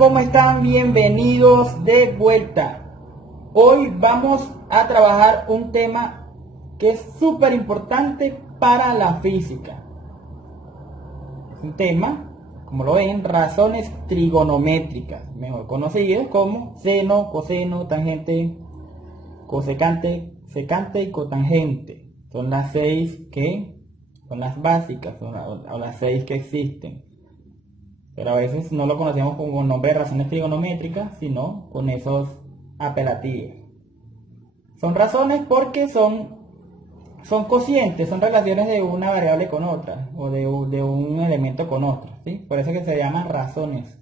¿cómo están? Bienvenidos de vuelta. Hoy vamos a trabajar un tema que es súper importante para la física. Es un tema, como lo ven, razones trigonométricas, mejor conocido como seno, coseno, tangente, cosecante, secante y cotangente. Son las 6 que son las básicas, o las 6 que existen. Pero a veces no lo conocemos como nombre de razones trigonométricas, sino con esos apelativos. Son razones porque son cocientes, son relaciones de una variable con otra, o de un elemento con otro, ¿sí? Por eso que se llaman razones.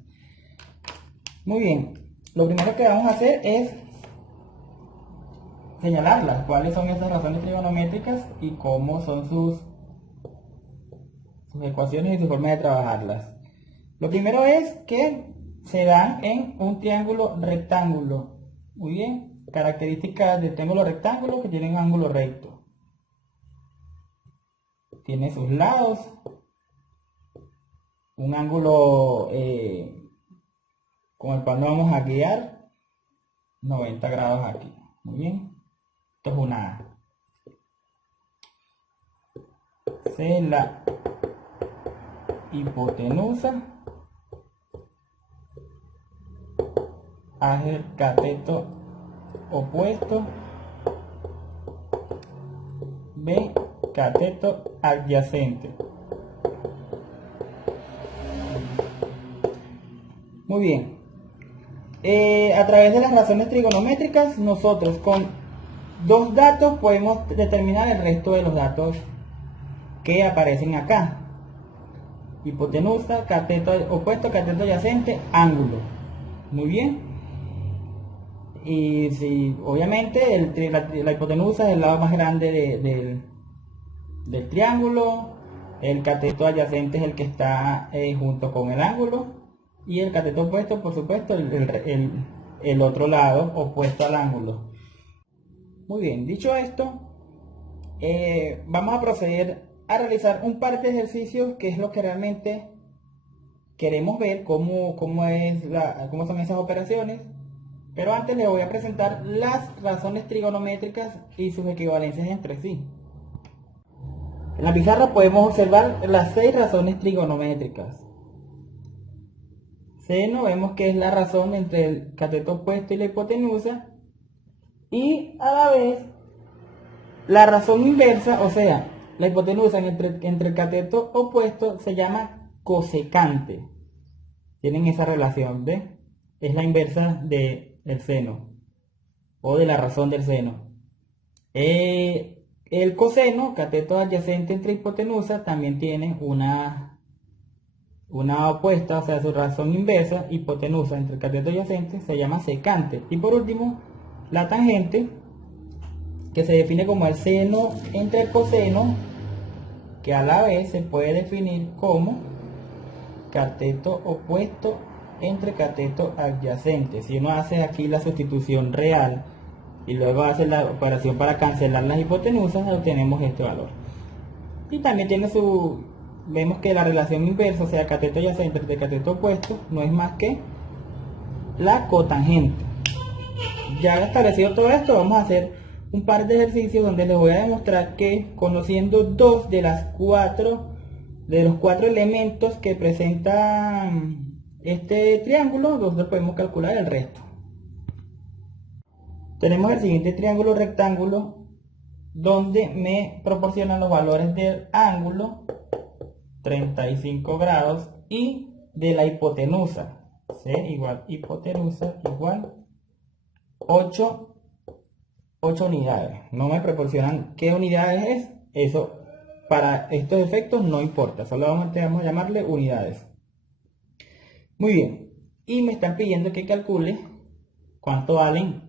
Muy bien, lo primero que vamos a hacer es señalarlas, cuáles son esas razones trigonométricas y cómo son sus ecuaciones y su forma de trabajarlas. Lo primero es que se dan en un triángulo rectángulo. Muy bien, características del triángulo rectángulo que tienen un ángulo recto. Tiene sus lados, un ángulo con el cual nos vamos a guiar, 90 grados aquí. Muy bien, esto es una A. C la hipotenusa. A el cateto opuesto, B cateto adyacente. Muy bien, a través de las razones trigonométricas nosotros con dos datos podemos determinar el resto de los datos que aparecen acá: hipotenusa, cateto opuesto, cateto adyacente, ángulo. Muy bien. Y si obviamente la hipotenusa es el lado más grande del triángulo, el cateto adyacente es el que está junto con el ángulo, y el cateto opuesto, por supuesto, el otro lado opuesto al ángulo. Muy bien, dicho esto, vamos a proceder a realizar un par de ejercicios que es lo que realmente queremos ver, cómo son esas operaciones. Pero antes les voy a presentar las razones trigonométricas y sus equivalencias entre sí. En la pizarra podemos observar las 6 razones trigonométricas. Seno, vemos que es la razón entre el cateto opuesto y la hipotenusa. Y a la vez, la razón inversa, o sea, la hipotenusa entre el cateto opuesto se llama cosecante. Tienen esa relación, ¿ves? Es la inversa del seno o de la razón del seno. El coseno, cateto adyacente entre hipotenusa, también tiene una opuesta, o sea, su razón inversa, hipotenusa entre el cateto adyacente, se llama secante. Y por último, la tangente, que se define como el seno entre el coseno, que a la vez se puede definir como cateto opuesto entre cateto adyacente. Si uno hace aquí la sustitución real y luego hace la operación para cancelar las hipotenusas, obtenemos este valor. Y también tiene vemos que la relación inversa, o sea, cateto adyacente entre cateto opuesto, no es más que la cotangente. Ya establecido todo esto, vamos a hacer un par de ejercicios donde les voy a demostrar que conociendo dos de los cuatro elementos que presentan este triángulo, nosotros podemos calcular el resto. Tenemos el siguiente triángulo rectángulo donde me proporcionan los valores del ángulo 35 grados y de la hipotenusa. C igual hipotenusa igual 8 unidades. No me proporcionan qué unidades es. Eso para estos efectos no importa, solo vamos a llamarle unidades. Muy bien, y me están pidiendo que calcule cuánto valen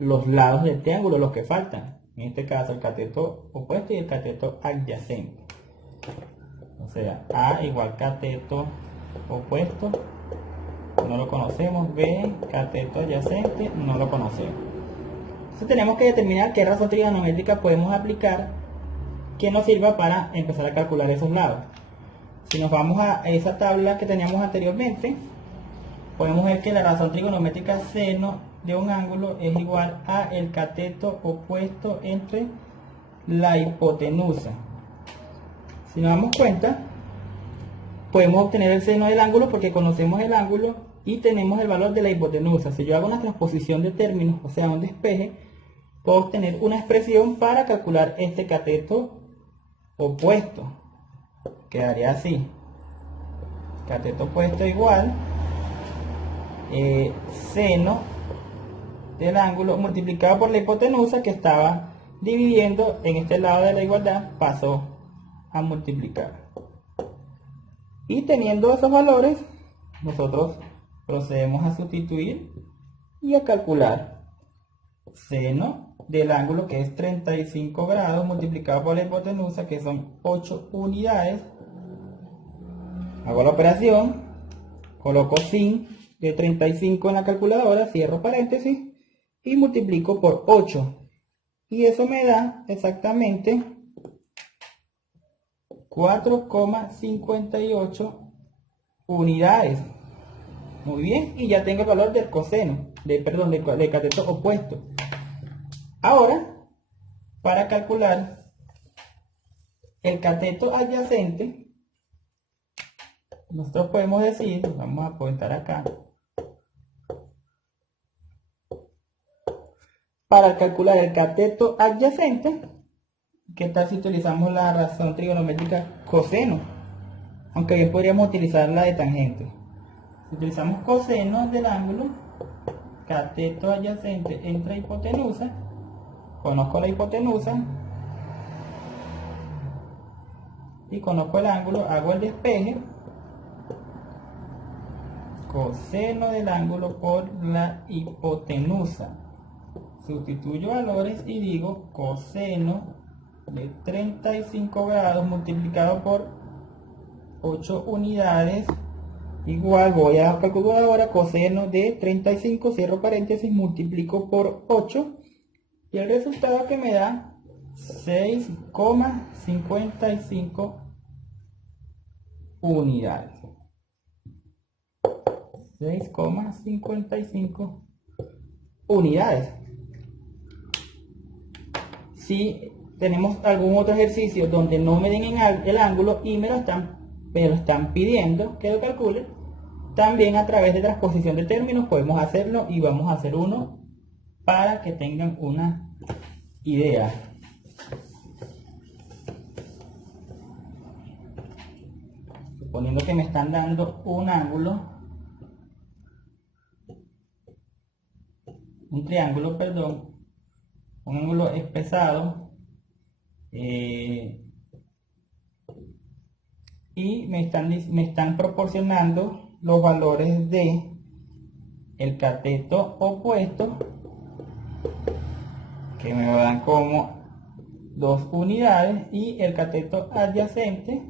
los lados del triángulo, los que faltan. En este caso el cateto opuesto y el cateto adyacente. O sea, A igual cateto opuesto, no lo conocemos. B, cateto adyacente, no lo conocemos. Entonces tenemos que determinar qué razón trigonométrica podemos aplicar que nos sirva para empezar a calcular esos lados. Si nos vamos a esa tabla que teníamos anteriormente, podemos ver que la razón trigonométrica seno de un ángulo es igual a el cateto opuesto entre la hipotenusa. Si nos damos cuenta, podemos obtener el seno del ángulo porque conocemos el ángulo y tenemos el valor de la hipotenusa. Si yo hago una transposición de términos, o sea, un despeje, puedo obtener una expresión para calcular este cateto opuesto. Quedaría así: cateto opuesto igual seno del ángulo multiplicado por la hipotenusa, que estaba dividiendo en este lado de la igualdad, pasó a multiplicar. Y teniendo esos valores, nosotros procedemos a sustituir y a calcular seno del ángulo, que es 35 grados, multiplicado por la hipotenusa, que son 8 unidades. Hago la operación, coloco sin de 35 en la calculadora, cierro paréntesis y multiplico por 8. Y eso me da exactamente 4,58 unidades. Muy bien, y ya tengo el valor del coseno, del cateto opuesto. Ahora, para calcular el cateto adyacente, nosotros podemos decir, vamos a apuntar acá, para calcular el cateto adyacente, ¿qué tal si utilizamos la razón trigonométrica coseno? Aunque bien podríamos utilizar la de tangente. Si utilizamos coseno del ángulo, cateto adyacente entre hipotenusa, conozco la hipotenusa y conozco el ángulo, hago el despeje, coseno del ángulo por la hipotenusa. Sustituyo valores y digo coseno de 35 grados multiplicado por 8 unidades igual, voy a la calculadora, coseno de 35, cierro paréntesis, multiplico por 8 y el resultado que me da 6,55 unidades. 6,55 unidades. Si tenemos algún otro ejercicio donde no me den el ángulo y me lo están pidiendo que lo calcule, también a través de transposición de términos podemos hacerlo, y vamos a hacer uno para que tengan una idea. Suponiendo que me están dando un ángulo, un triángulo, perdón, un ángulo espesado, y me están proporcionando los valores de el cateto opuesto, que me dan como 2 unidades, y el cateto adyacente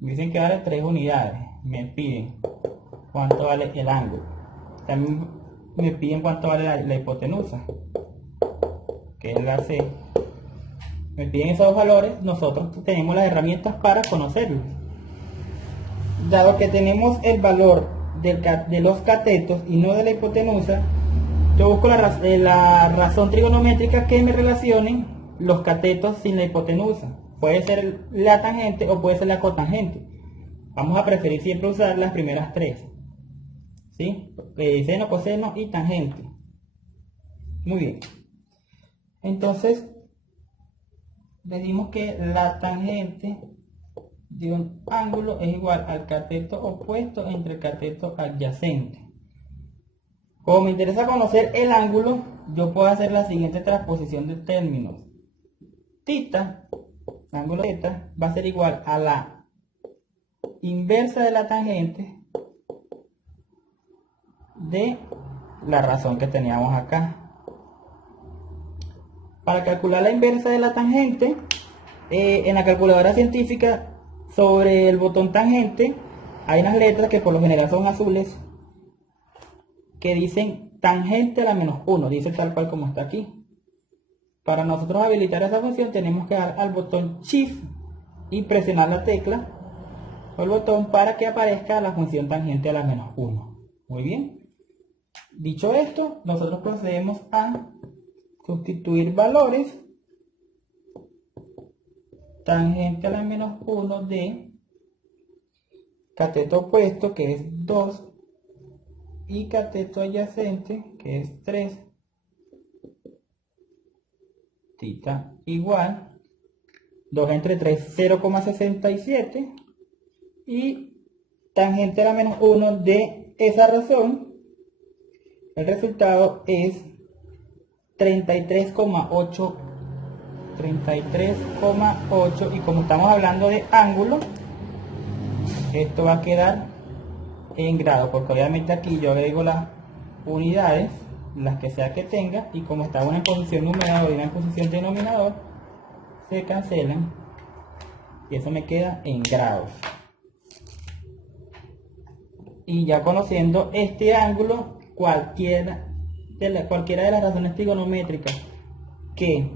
me dicen que vale 3 unidades. Me piden cuánto vale el ángulo, también me piden cuánto vale la hipotenusa, que es la C. Me piden esos dos valores, nosotros tenemos las herramientas para conocerlos. Dado que tenemos el valor de los catetos y no de la hipotenusa, yo busco la razón trigonométrica que me relacione los catetos sin la hipotenusa. Puede ser la tangente o puede ser la cotangente. Vamos a preferir siempre usar las primeras tres, ¿sí? Seno, coseno y tangente. Muy bien. Entonces, medimos que la tangente de un ángulo es igual al cateto opuesto entre el cateto adyacente. Como me interesa conocer el ángulo, yo puedo hacer la siguiente transposición de términos. Θ, ángulo θ, va a ser igual a la inversa de la tangente de la razón que teníamos acá. Para calcular la inversa de la tangente, en la calculadora científica, sobre el botón tangente, hay unas letras que por lo general son azules, que dicen tangente a la menos 1, dice tal cual como está aquí. Para nosotros habilitar esa función tenemos que dar al botón Shift y presionar la tecla o el botón para que aparezca la función tangente a la menos 1. Muy bien. Dicho esto, nosotros procedemos a sustituir valores. Tangente a la menos 1 de cateto opuesto, que es 2, y cateto adyacente, que es 3, tita igual 2 entre 3, 0,67, y tangente a la menos 1 de esa razón, el resultado es 33,8, y como estamos hablando de ángulo, esto va a quedar en grado, porque obviamente aquí yo agrego las unidades, las que sea que tenga, y como está una en posición numerador y una en posición denominador, se cancelan y eso me queda en grados. Y ya conociendo este ángulo, cualquiera de las razones trigonométricas que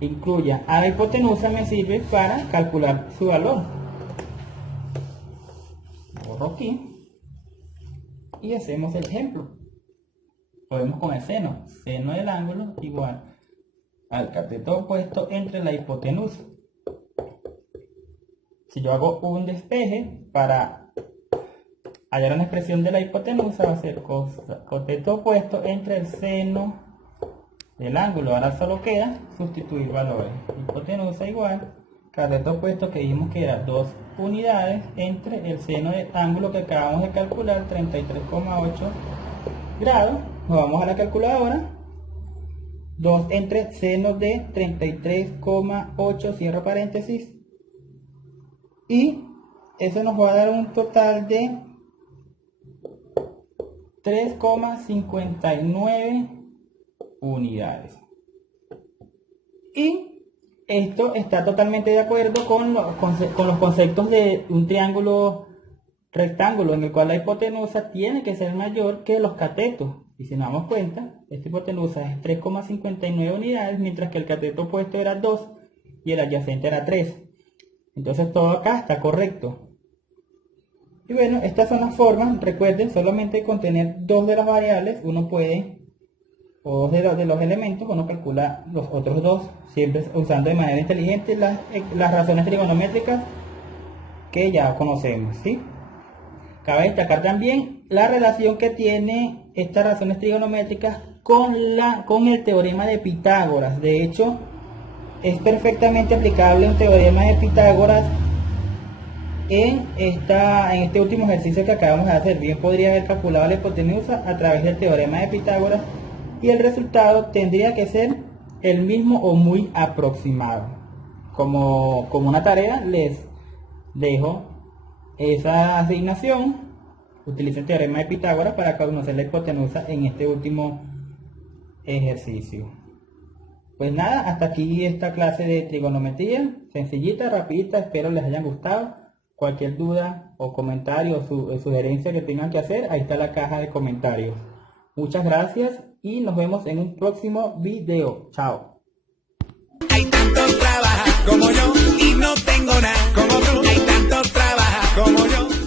incluya a la hipotenusa me sirve para calcular su valor. Borro aquí y hacemos el ejemplo. Lo vemos con el seno. Seno del ángulo igual al cateto opuesto entre la hipotenusa. Si yo hago un despeje para hallar una expresión de la hipotenusa, va a ser cateto opuesto entre el seno del ángulo. Ahora solo queda sustituir valores. Hipotenusa igual cateto opuesto, que dijimos que era 2 unidades, entre el seno del ángulo que acabamos de calcular, 33,8 grados. Nos vamos a la calculadora. 2 entre seno de 33,8, cierro paréntesis, y eso nos va a dar un total de 3,59 unidades. Y esto está totalmente de acuerdo con los conceptos de un triángulo rectángulo, en el cual la hipotenusa tiene que ser mayor que los catetos. Y si nos damos cuenta, esta hipotenusa es 3,59 unidades, mientras que el cateto opuesto era 2 y el adyacente era 3. Entonces todo acá está correcto. Y bueno, estas son las formas. Recuerden, solamente con tener 2 de las variables uno puede, o 2 de los elementos, uno calcula los otros 2, siempre usando de manera inteligente las razones trigonométricas que ya conocemos, ¿sí? Cabe destacar también la relación que tiene estas razones trigonométricas con el teorema de Pitágoras. De hecho, es perfectamente aplicable un teorema de Pitágoras en este último ejercicio que acabamos de hacer. Bien podría haber calculado la hipotenusa a través del teorema de Pitágoras y el resultado tendría que ser el mismo o muy aproximado. Como una tarea les dejo esa asignación. Utilicen el teorema de Pitágoras para conocer la hipotenusa en este último ejercicio. Pues nada, hasta aquí esta clase de trigonometría, sencillita, rapidita, espero les hayan gustado. Cualquier duda o comentario o sugerencia que tengan que hacer, ahí está la caja de comentarios. Muchas gracias y nos vemos en un próximo video. Chao. Hay tantos trabaja como yo y no tengo nada como tú. Hay tantos trabaja como yo.